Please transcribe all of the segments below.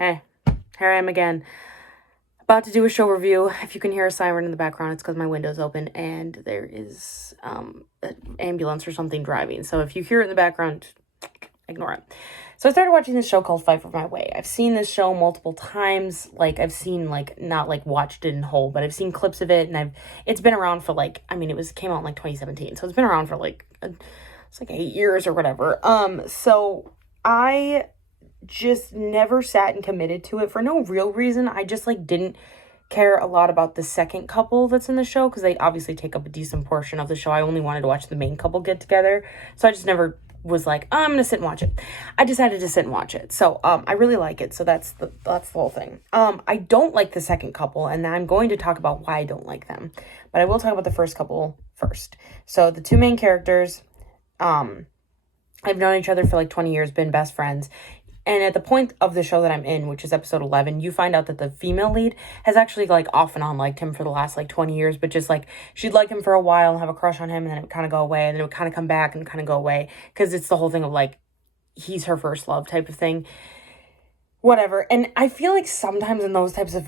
Hey, here I am again. About to do a show review. If you can hear a siren in the background, it's because my window's open and there is an ambulance or something driving. So if you hear it in the background, ignore it. So I started watching this show called Fight for My Way. I've seen this show multiple times. I've seen, not, watched it in whole, but I've seen clips of it, and it's been around for, came out in, 2017, so it's been around for, it's 8 years or whatever. So I just never sat and committed to it for no real reason. I just, didn't care a lot about the second couple that's in the show, because they obviously take up a decent portion of the show. I only wanted to watch the main couple get together, so I just never was like, oh, I'm gonna sit and watch it. I decided to sit and watch it. So I really like it. So that's the whole thing. I don't like the second couple, and I'm going to talk about why I don't like them. But I will talk about the first couple first. So the two main characters, I've known each other for 20 years, been best friends. And at the point of the show that I'm in, which is episode 11, you find out that the female lead has actually, off and on liked him for the last, 20 years. But just, she'd like him for a while and have a crush on him, and then it would kind of go away. And then it would kind of come back and kind of go away. Because it's the whole thing of, he's her first love type of thing. Whatever. And I feel like sometimes in those types of,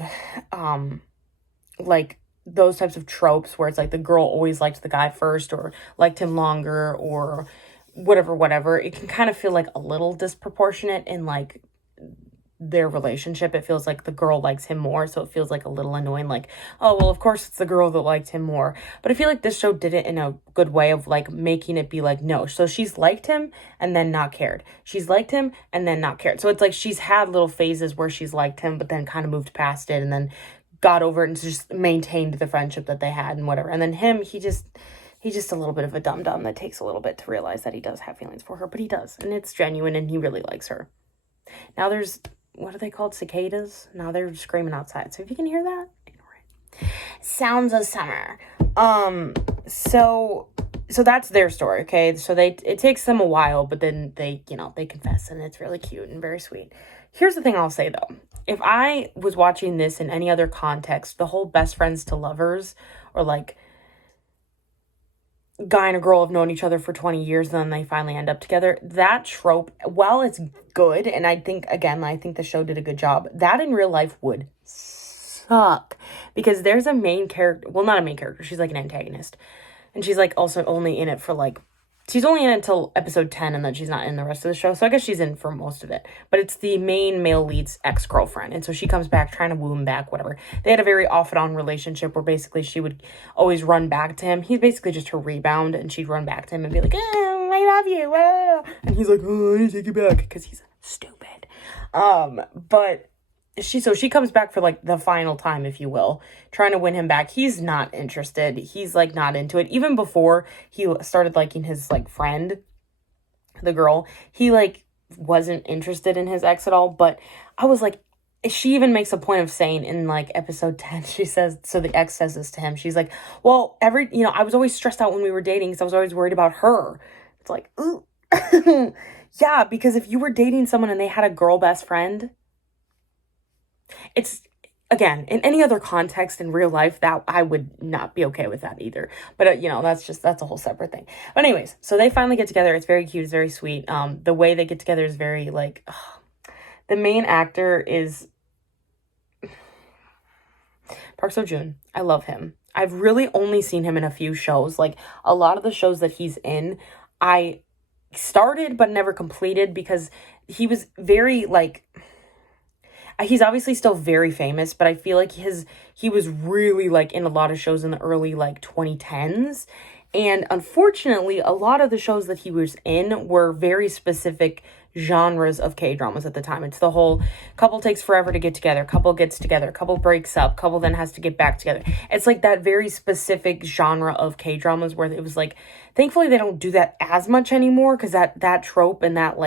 those types of tropes where it's, the girl always liked the guy first or liked him longer or whatever, it can kind of feel a little disproportionate in their relationship. It feels like the girl likes him more, so it feels a little annoying, oh, well, of course it's the girl that liked him more. But I feel like this show did it in a good way of making it be no, so she's liked him and then not cared, she's liked him and then not cared. So it's she's had little phases where she's liked him but then kind of moved past it and then got over it and just maintained the friendship that they had and whatever. And then he's just a little bit of a dum-dum that takes a little bit to realize that he does have feelings for her, but he does, and it's genuine, and he really likes her. Now there's, what are they called, cicadas? Now they're screaming outside, so if you can hear that, ignore it. Sounds of summer. So that's their story, okay? So it takes them a while, but then they confess, and it's really cute and very sweet. Here's the thing I'll say, though. If I was watching this in any other context, the whole best friends to lovers, or guy and a girl have known each other for 20 years and then they finally end up together, that trope, while it's good, and I think the show did a good job, that in real life would suck, because there's a main character, well, not a main character, she's an antagonist, and she's also only in it for she's only in it until episode 10, and then she's not in the rest of the show, so I guess she's in for most of it. But it's the main male lead's ex-girlfriend, and so she comes back trying to woo him back, whatever. They had a very off-and-on relationship where basically she would always run back to him. He's basically just her rebound, and she'd run back to him and be like, I love you, and he's like, oh, I need to take you back, because he's stupid. But she comes back for the final time, if you will, trying to win him back. He's not interested. He's not into it. Even before he started liking his friend, the girl, he wasn't interested in his ex at all. But I was she even makes a point of saying in episode 10, she says, so the ex says this to him. She's like, well, I was always stressed out when we were dating because I was always worried about her. It's ooh. Yeah, because if you were dating someone and they had a girl best friend, it's, again, in any other context in real life, that I would not be okay with that either. But, that's a whole separate thing. But anyways, so they finally get together. It's very cute. It's very sweet. The way they get together is very, the main actor is Park Seo-joon. I love him. I've really only seen him in a few shows. A lot of the shows that he's in, I started but never completed because he was very, he's obviously still very famous, but I feel like he was really in a lot of shows in the early 2010s. And unfortunately, a lot of the shows that he was in were very specific genres of K-dramas at the time. It's the whole couple takes forever to get together, couple gets together, couple breaks up, couple then has to get back together. It's that very specific genre of K-dramas where it was thankfully they don't do that as much anymore, because that trope and that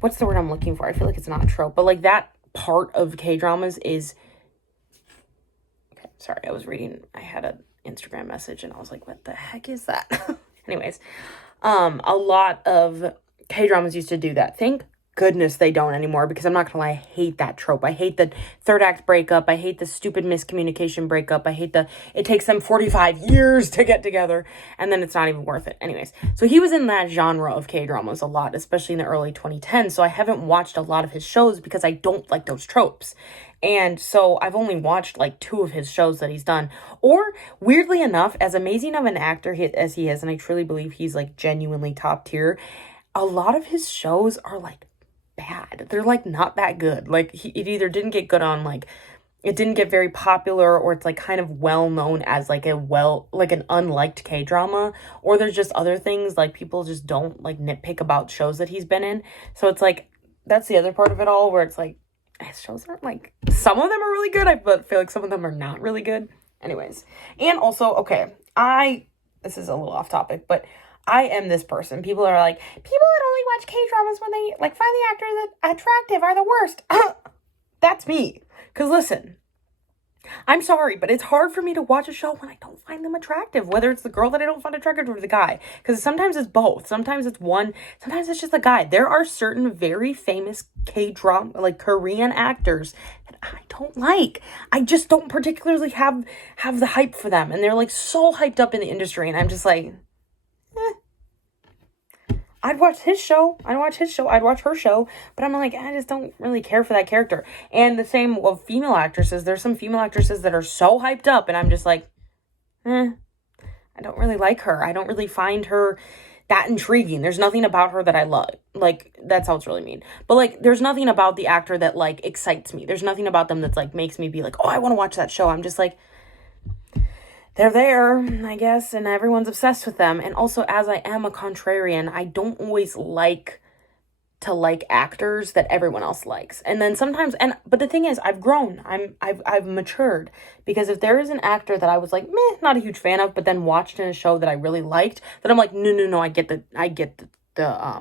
what's the word I'm looking for? I feel like it's not a trope, but that part of K-dramas is, okay, sorry, I had an Instagram message and I was like, what the heck is that? Anyways, a lot of K-dramas used to do that. Think goodness they don't anymore, because I'm not gonna lie, I hate that trope. I hate the third act breakup. I hate the stupid miscommunication breakup. I hate it takes them 45 years to get together and then it's not even worth it. Anyways, so he was in that genre of K-dramas a lot, especially in the early 2010s. So I haven't watched a lot of his shows because I don't like those tropes. And so I've only watched like 2 of his shows that he's done. Or weirdly enough, as amazing of an actor as he is, and I truly believe he's like genuinely top tier, a lot of his shows are like bad. They're like not that good. Like it either didn't get good on, like it didn't get very popular, or it's like kind of well known as like an unliked K-drama, or there's just other things like people just don't like nitpick about shows that he's been in. So it's like that's the other part of it all, where it's like his shows aren't like, some of them are really good, but feel like some of them are not really good. Anyways, and also, okay, this is a little off topic, but I am this person. People are like, people that only watch K-dramas when they like find the actors that attractive are the worst. That's me. Because listen, I'm sorry, but it's hard for me to watch a show when I don't find them attractive, whether it's the girl that I don't find attractive or the guy. Because sometimes it's both. Sometimes it's one. Sometimes it's just the guy. There are certain very famous K-drama, like Korean actors that I don't like. I just don't particularly have the hype for them. And they're like so hyped up in the industry. And I'm just like, I'd watch his show. I'd watch her show. But I'm like, I just don't really care for that character. And the same with female actresses. There's some female actresses that are so hyped up. And I'm just like, I don't really like her. I don't really find her that intriguing. There's nothing about her that I love. Like, that sounds really mean. But, like, there's nothing about the actor that, like, excites me. There's nothing about them that's, like, makes me be like, oh, I want to watch that show. I'm just like, they're there, I guess, and everyone's obsessed with them. And also, as I am a contrarian, I don't always like to like actors that everyone else likes. And then sometimes, but the thing is, I've grown. I've matured. Because if there is an actor that I was like, meh, not a huge fan of, but then watched in a show that I really liked, then I'm like, no, I get the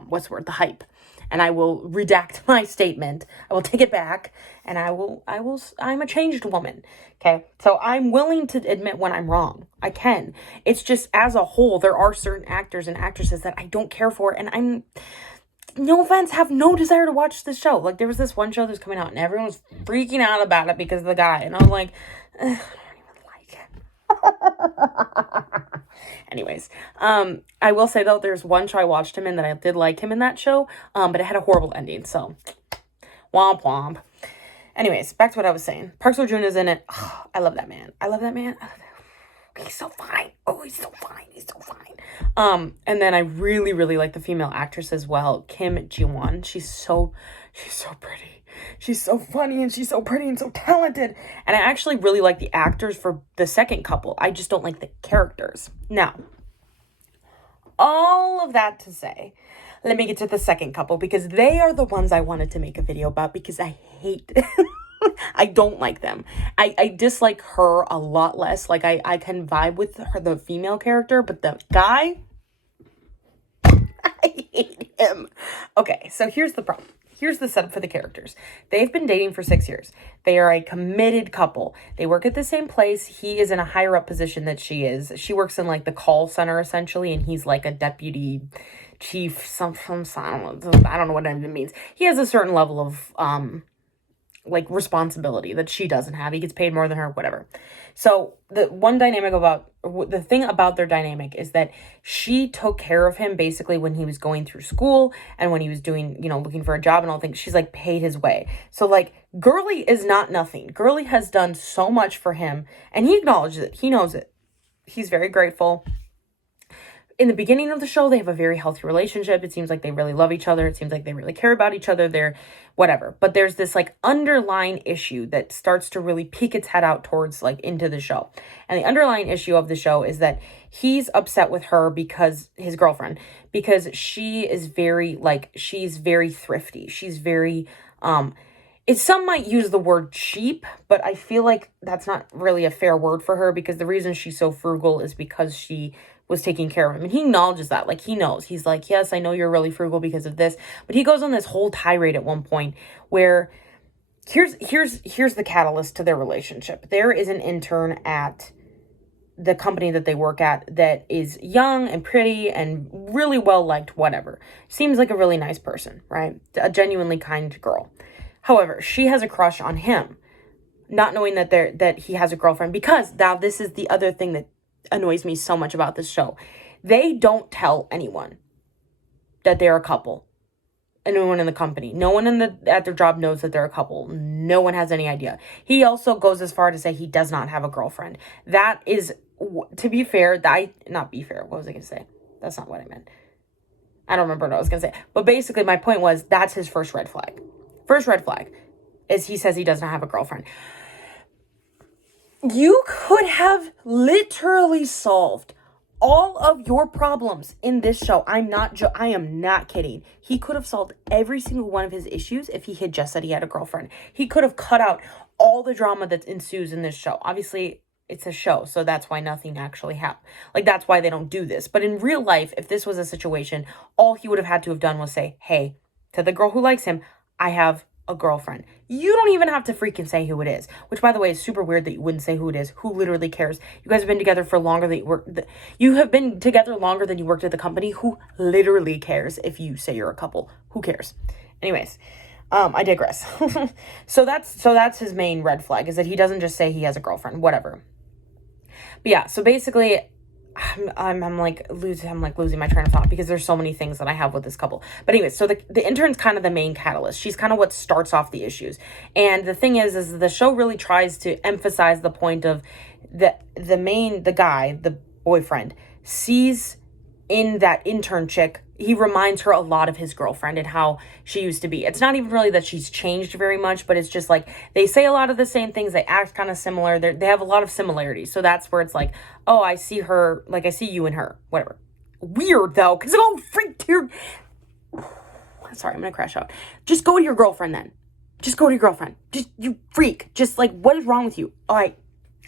what's the word, the hype. And I will redact my statement. I will take it back, and I'm a changed woman. Okay. So I'm willing to admit when I'm wrong. I can. It's just, as a whole, there are certain actors and actresses that I don't care for. And no offense, have no desire to watch this show. Like, there was this one show that was coming out and everyone was freaking out about it because of the guy. And I was like, I don't even like it. Anyways, I will say though, there's one show I watched him in that I did like him in that show, but it had a horrible ending, so womp womp. Anyways, back to what I was saying. Park Seo Joon is in it. Oh, I love that man. He's so fine. Oh, he's so fine. And then I really, really like the female actress as well, Kim Ji-won. She's so pretty. She's so funny, and she's so pretty and so talented. And I actually really like the actors for the second couple. I just don't like the characters. Now, all of that to say, let me get to the second couple, because they are the ones I wanted to make a video about, because I hate I don't like them. I dislike her a lot less. Like, I can vibe with her, the female character, but the guy, I hate him. Okay, so here's the problem. Here's the setup for the characters. They've been dating for 6 years. They are a committed couple. They work at the same place. He is in a higher up position than she is. She works in like the call center essentially, and he's like a deputy chief, I don't know what that even means. He has a certain level of like responsibility that she doesn't have. He gets paid more than her, whatever. So the thing about their dynamic is that she took care of him basically when he was going through school and when he was doing, looking for a job and all things. She's like paid his way. So like, Girly is not nothing. Girly has done so much for him, and he acknowledges it. He knows it. He's very grateful. In the beginning of the show, they have a very healthy relationship. It seems like they really love each other. It seems like they really care about each other. They're whatever. But there's this like underlying issue that starts to really peek its head out towards like into the show. And the underlying issue of the show is that he's upset with her because his girlfriend, because she's very thrifty. She's very, some might use the word cheap, but I feel like that's not really a fair word for her, because the reason she's so frugal is because she was taking care of him. And he acknowledges that. Like, he knows. He's like, yes, I know you're really frugal because of this. But he goes on this whole tirade at one point where here's the catalyst to their relationship. There is an intern at the company that they work at that is young and pretty and really well liked, whatever. Seems like a really nice person, right? A genuinely kind girl. However, she has a crush on him, not knowing that he has a girlfriend, because now this is the other thing that annoys me so much about this show. They don't tell anyone that they're a couple. Anyone in the company. No one at their job knows that they're a couple. No one has any idea. He also goes as far to say he does not have a girlfriend. That is, to be fair, not be fair. What was I going to say? That's not what I meant. I don't remember what I was going to say. But basically, my point was, that's his first red flag. First red flag is he says he does not have a girlfriend. You could have literally solved all of your problems in this show. I am not kidding. He could have solved every single one of his issues if he had just said he had a girlfriend. He could have cut out all the drama that ensues in this show. Obviously, it's a show, so that's why nothing actually happened. Like, that's why they don't do this. But in real life, if this was a situation, all he would have had to have done was say, hey, to the girl who likes him, I have a girlfriend. You don't even have to freaking say who it is, which, by the way, is super weird that you wouldn't say who it is. Who literally cares? You guys have been together for longer than you have been together longer than you worked at the company. Who literally cares if you say you're a couple? Who cares? Anyways, I digress. So that's his main red flag, is that he doesn't just say he has a girlfriend, whatever. But yeah, so basically, I'm losing my train of thought because there's so many things that I have with this couple. But anyways, so the intern's kind of the main catalyst. She's kind of what starts off the issues. And the thing is the show really tries to emphasize the point of the guy, the boyfriend, sees in that intern chick, he reminds her a lot of his girlfriend and how she used to be. It's not even really that she's changed very much, but it's just like they say a lot of the same things. They act kind of similar. They have a lot of similarities. So that's where it's like, oh, I see her, like I see you and her, whatever. Weird though, because it all freaked here. Sorry, I'm going to crash out. Just go to your girlfriend then. Just go to your girlfriend. Just, you freak. Just like, what is wrong with you? Oh, I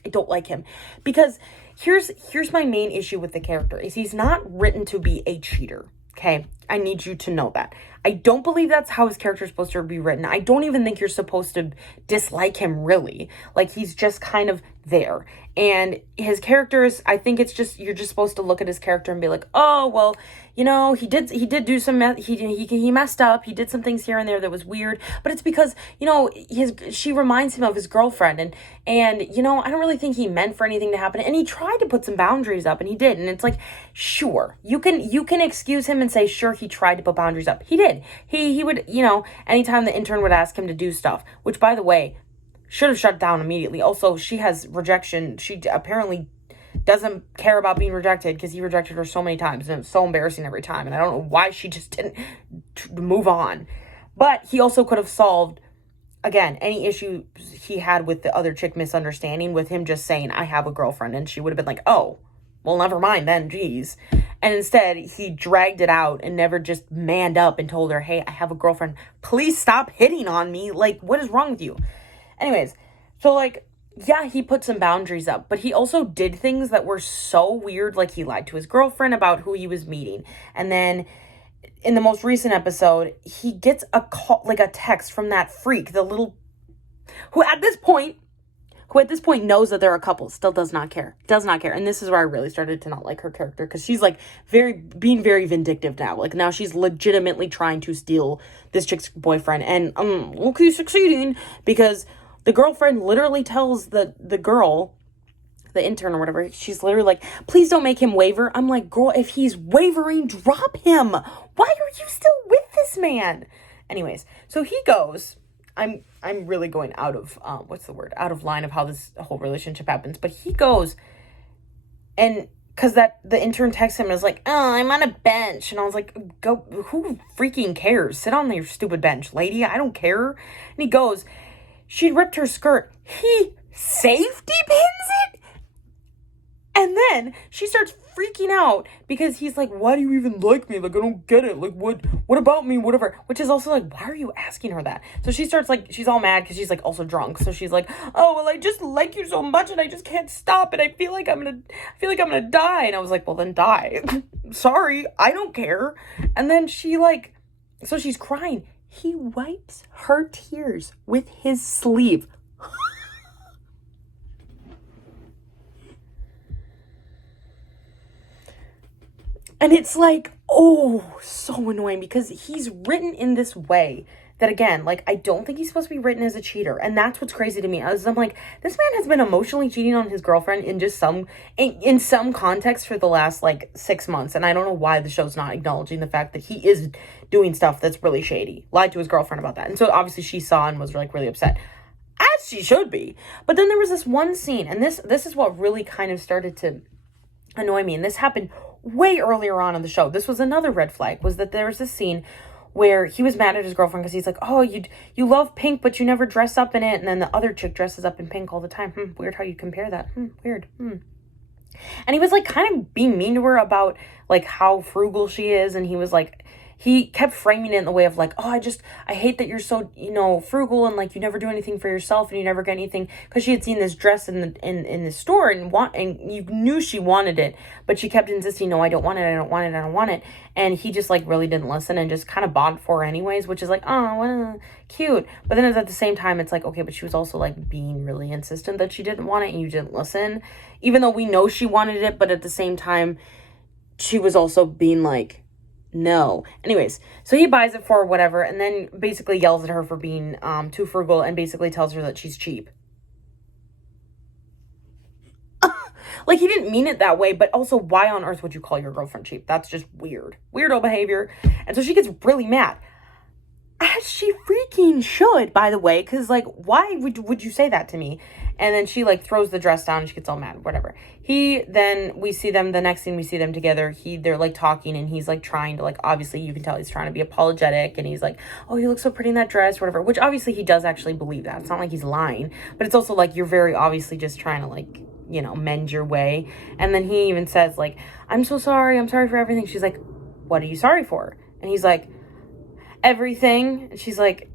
don't like him. Because here's my main issue with the character is he's not written to be a cheater. Okay, I need you to know that. I don't believe that's how his character is supposed to be written. I don't even think you're supposed to dislike him, really. Like, he's just kind of there. And his characters, I think it's just, you're just supposed to look at his character and be like, oh, well, you know, he did do some, he messed up. He did some things here and there that was weird. But it's because, you know, she reminds him of his girlfriend. And you know, I don't really think he meant for anything to happen. And he tried to put some boundaries up, and he did. And it's like, sure, you can excuse him and say, sure, he tried to put boundaries up. He did. He would, you know, anytime the intern would ask him to do stuff, which, by the way, should have shut down immediately. Also, she has rejection. She apparently doesn't care about being rejected because he rejected her so many times, and it's so embarrassing every time. And I don't know why she just didn't move on. But he also could have solved, again, any issue he had with the other chick misunderstanding with him just saying, I have a girlfriend. And she would have been like, oh, well, never mind then, geez. And instead, he dragged it out and never just manned up and told her, hey, I have a girlfriend. Please stop hitting on me. Like, what is wrong with you? Anyways, so, like, yeah, he put some boundaries up, but he also did things that were so weird. Like, he lied to his girlfriend about who he was meeting. And then in the most recent episode, he gets a call, like a text from that freak, the little, who at this point knows that they're a couple, still does not care. And this is where I really started to not like her character, because she's like being very vindictive now. Like, now she's legitimately trying to steal this chick's boyfriend, and okay, succeeding, because the girlfriend literally tells the girl, the intern or whatever, she's literally like, please don't make him waver. I'm like, girl, if he's wavering, drop him. Why are you still with this man? Anyways, so he goes, I'm really going out of, out of line of how this whole relationship happens. But he goes, and because the intern texts him and is like, oh, I'm on a bench. And I was like, go, who freaking cares? Sit on your stupid bench, lady. I don't care. And he goes, she ripped her skirt. He safety pins it? And then she starts freaking out because he's like, why do you even like me? Like, I don't get it. Like, what about me? Whatever. Which is also like, why are you asking her that? So she starts like, she's all mad because she's like also drunk. So she's like, oh, well, I just like you so much and I just can't stop. And I feel like I'm gonna die. And I was like, well, then die. Sorry, I don't care. And then she like, so she's crying. He wipes her tears with his sleeve. And it's like, oh, so annoying, because he's written in this way that, again, like, I don't think he's supposed to be written as a cheater. And that's what's crazy to me. I'm like, this man has been emotionally cheating on his girlfriend in just in some context for the last, like, 6 months. And I don't know why the show's not acknowledging the fact that he is doing stuff that's really shady. Lied to his girlfriend about that. And so obviously she saw and was, like, really upset. As she should be. But then there was this one scene, and this is what really kind of started to annoy me. And this happened way earlier on in the show. This was another red flag, was that there was this scene where he was mad at his girlfriend because he's like, oh, you love pink, but you never dress up in it. And then the other chick dresses up in pink all the time. Weird how you compare that. Weird. And he was, like, kind of being mean to her about, like, how frugal she is. And he was like, he kept framing it in the way of, like, oh, I hate that you're so, frugal, and, like, you never do anything for yourself, and you never get anything, because she had seen this dress in the store, and you knew she wanted it, but she kept insisting, no, I don't want it, and he just, like, really didn't listen, and just kind of bought for her anyways, which is like, oh, well, cute, but then at the same time, it's like, okay, but she was also, like, being really insistent that she didn't want it, and you didn't listen, even though we know she wanted it, but at the same time, she was also being like, no. Anyways, so he buys it for her, whatever, and then basically yells at her for being too frugal, and basically tells her that she's cheap. Like, he didn't mean it that way, but also, why on earth would you call your girlfriend cheap? That's just weird. Weirdo behavior. And so she gets really mad. As she freaking should, by the way, because, like, why would you say that to me? And then she, like, throws the dress down and she gets all mad, whatever. We see them, the next scene we see them together, they're, like, talking, and he's, like, trying to, like, obviously you can tell he's trying to be apologetic, and he's like, oh, you look so pretty in that dress, whatever, which obviously he does actually believe that. It's not like he's lying, but it's also, like, you're very obviously just trying to, like, mend your way. And then he even says, like, I'm so sorry, I'm sorry for everything. She's like, what are you sorry for? And he's like, everything. And she's like,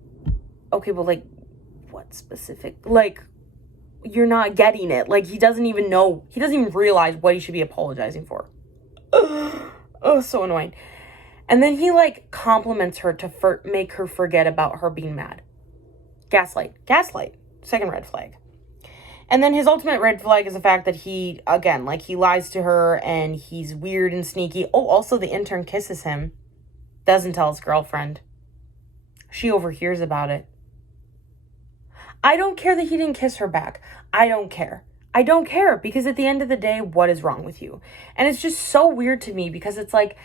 okay, but, like, what specific, like, you're not getting it. Like, he doesn't even realize what he should be apologizing for. Oh, so annoying. And then he, like, compliments her to make her forget about her being mad. Gaslight. Second red flag. And then his ultimate red flag is the fact that he, again, like, he lies to her, and he's weird and sneaky. Oh, also the intern kisses him. Doesn't tell his girlfriend. She overhears about it. I don't care that he didn't kiss her back. I don't care, because at the end of the day, what is wrong with you? And it's just so weird to me, because it's like,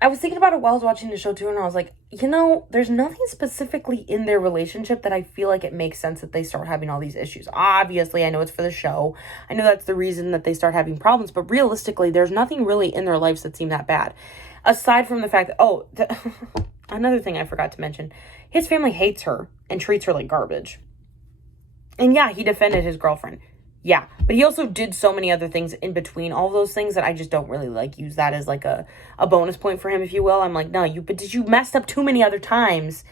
I was thinking about it while I was watching the show too, and I was like, there's nothing specifically in their relationship that I feel like it makes sense that they start having all these issues. Obviously, I know it's for the show. I know that's the reason that they start having problems, but realistically, there's nothing really in their lives that seem that bad. Aside from the fact that, another thing I forgot to mention, his family hates her and treats her like garbage. And yeah, he defended his girlfriend. Yeah, but he also did so many other things in between all those things that I just don't really, like, use that as, like, a bonus point for him, if you will. I'm like, no, but you messed up too many other times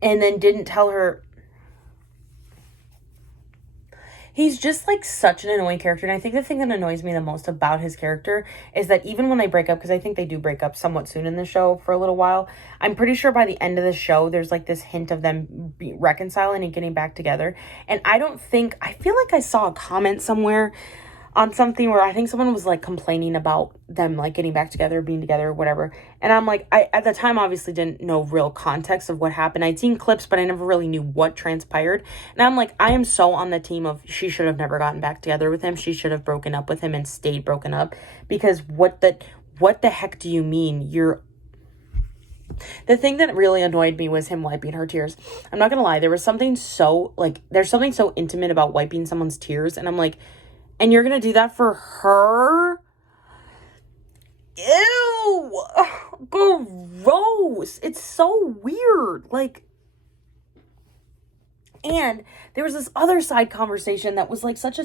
and then didn't tell her. He's just, like, such an annoying character. And I think the thing that annoys me the most about his character is that even when they break up, because I think they do break up somewhat soon in the show for a little while, I'm pretty sure by the end of the show, there's, like, this hint of them reconciling and getting back together. And I feel like I saw a comment somewhere on something where I think someone was, like, complaining about them, like, getting back together, being together, whatever. And I'm like, I at the time obviously didn't know real context of what happened. I'd seen clips, but I never really knew what transpired. And I'm like, I am so on the team of, she should have never gotten back together with him. She should have broken up with him and stayed broken up. Because what the heck do you mean? The thing that really annoyed me was him wiping her tears. I'm not gonna lie, there's something so intimate about wiping someone's tears. And I'm like, and you're going to do that for her? Ew! Gross! It's so weird. Like, and there was this other side conversation that was, like, such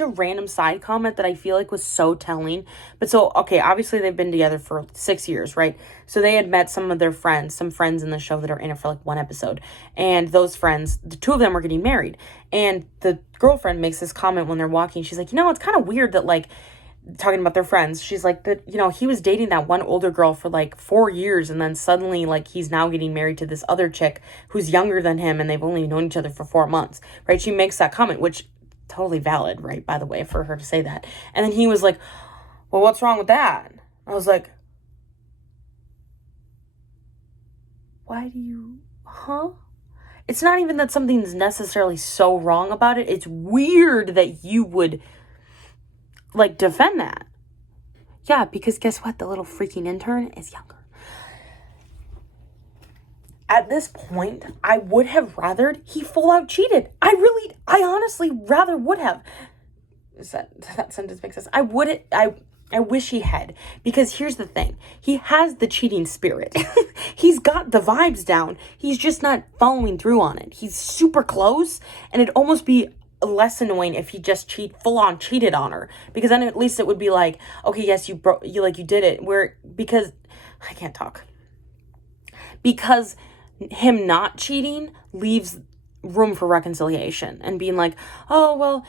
a random side comment that I feel like was so telling. But so, okay, obviously they've been together for 6 years, right? So they had met some friends in the show that are in it for, like, one episode. And those friends, the two of them were getting married. And the girlfriend makes this comment when they're walking. She's like, it's kind of weird that, like, talking about their friends, she's like, that, he was dating that one older girl for, like, 4 years, and then suddenly, like, he's now getting married to this other chick who's younger than him, and they've only known each other for 4 months, right? She makes that comment, which totally valid, right, by the way, for her to say that. And then he was like, well, what's wrong with that? I was like, why do you, huh? It's not even that something's necessarily so wrong about it. It's weird that you would, like, defend that. Yeah, because guess what? The little freaking intern is younger. At this point, I would have rathered he full out cheated. I honestly rather would have. Does that sentence make sense? I wish he had, because here's the thing. He has the cheating spirit. He's got the vibes down. He's just not following through on it. He's super close, and it'd almost be less annoying if he just full on cheated on her, because then at least it would be like, okay, yes, you did it. Because I can't talk. Because him not cheating leaves room for reconciliation and being like, oh, well,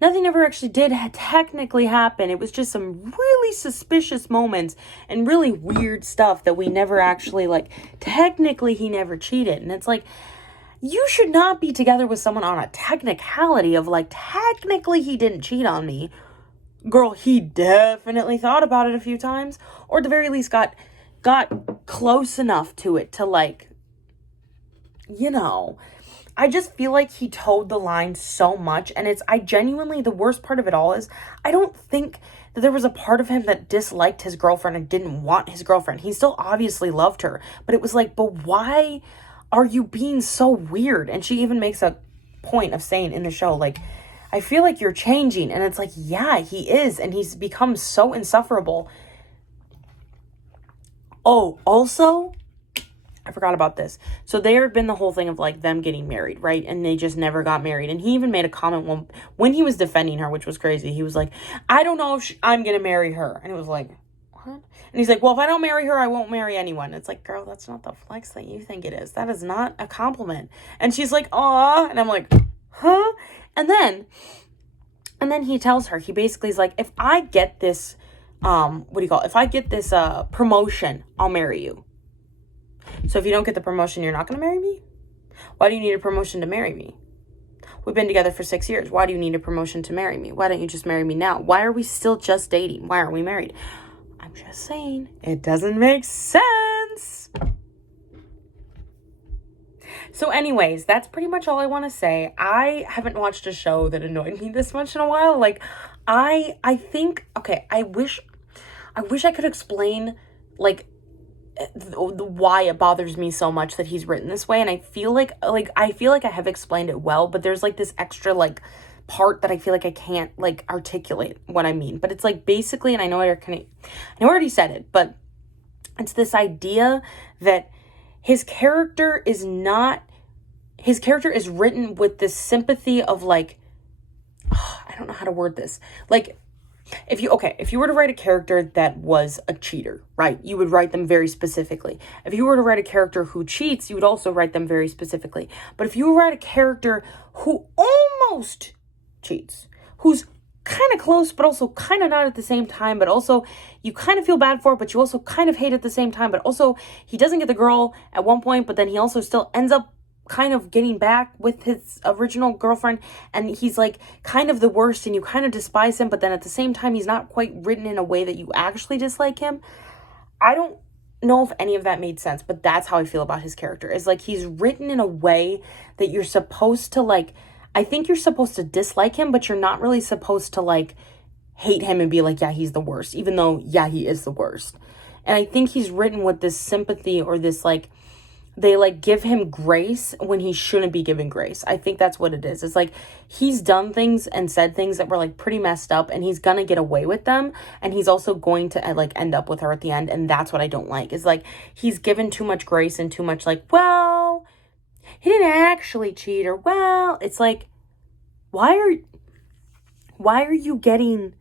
nothing ever actually did technically happen. It was just some really suspicious moments and really weird stuff that we never actually, technically he never cheated. And it's like, you should not be together with someone on a technicality of, technically he didn't cheat on me. Girl, he definitely thought about it a few times, or at the very least got close enough to it to, I just feel like he towed the line so much, and I genuinely, the worst part of it all is, I don't think that there was a part of him that disliked his girlfriend and didn't want his girlfriend. He still obviously loved her, but it was like, but why are you being so weird? And she even makes a point of saying in the show, I feel like you're changing, and it's like, yeah, he is, and he's become so insufferable. Oh, also, I forgot about this. So there had been the whole thing of them getting married, right? And they just never got married. And he even made a comment when he was defending her, which was crazy. He was like, I don't know if I'm going to marry her. And it was like, what? And he's like, well, if I don't marry her, I won't marry anyone. It's like, girl, that's not the flex that you think it is. That is not a compliment. And she's like, aw. And I'm like, huh? And then he tells her, he basically is like, if I get this, if I get this promotion, I'll marry you. So if you don't get the promotion, you're not going to marry me? Why do you need a promotion to marry me? We've been together for 6 years. Why do you need a promotion to marry me? Why don't you just marry me now? Why are we still just dating? Why aren't we married? I'm just saying, it doesn't make sense. So anyways, that's pretty much all I want to say. I haven't watched a show that annoyed me this much in a while. I think, okay, I wish I could explain, why it bothers me so much that he's written this way, and I feel like I have explained it well, but there's this extra part that I feel like I can't articulate what I mean. But it's basically, and I know I already said it, but it's this idea that his character is written with this sympathy of I don't know how to word this. If you were to write a character that was a cheater, right, you would write them very specifically. If you were to write a character who cheats, you would also write them very specifically. But if you write a character who almost cheats, who's kind of close, but also kind of not at the same time, but also you kind of feel bad for it, but you also kind of hate at the same time, but also he doesn't get the girl at one point, but then he also still ends up kind of getting back with his original girlfriend, and he's kind of the worst, and you kind of despise him, but then at the same time he's not quite written in a way that you actually dislike him. I don't know if any of that made sense, but that's how I feel about his character. Is he's written in a way that you're supposed to I think you're supposed to dislike him, but you're not really supposed to hate him and be yeah, he's the worst, even though yeah, he is the worst. And I think he's written with this sympathy, or this they give him grace when he shouldn't be given grace. I think that's what it is. It's he's done things and said things that were pretty messed up, and he's gonna get away with them, and he's also going to end up with her at the end, and that's what I don't like. Is he's given too much grace and too much well, he didn't actually cheat, or well, it's why are you getting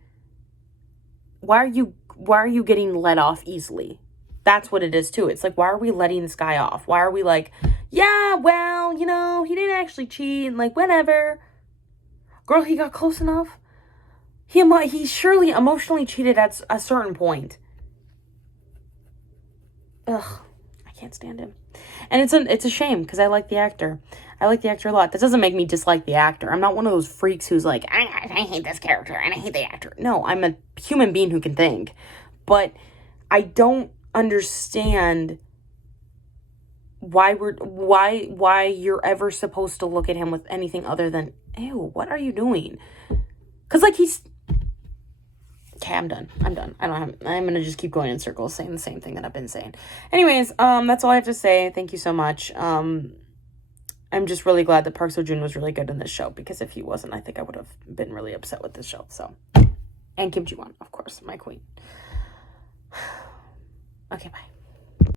let off easily? That's what it is too. It's why are we letting this guy off? Why are we yeah, well, he didn't actually cheat, and whatever. Girl, he got close enough. He surely emotionally cheated at a certain point. Ugh, I can't stand him. And it's a shame, because I like the actor. I like the actor a lot. That doesn't make me dislike the actor. I'm not one of those freaks who's I hate this character and I hate the actor. No, I'm a human being who can think. but I don't understand why you're ever supposed to look at him with anything other than, ew, what are you doing? Because, like, okay, I'm done. I'm going to just keep going in circles saying the same thing that I've been saying. Anyways, that's all I have to say. Thank you so much. I'm just really glad that Park Seo-joon was really good in this show, because if he wasn't, I think I would have been really upset with this show. So, and Kim Ji-won, of course, my queen. Okay, bye.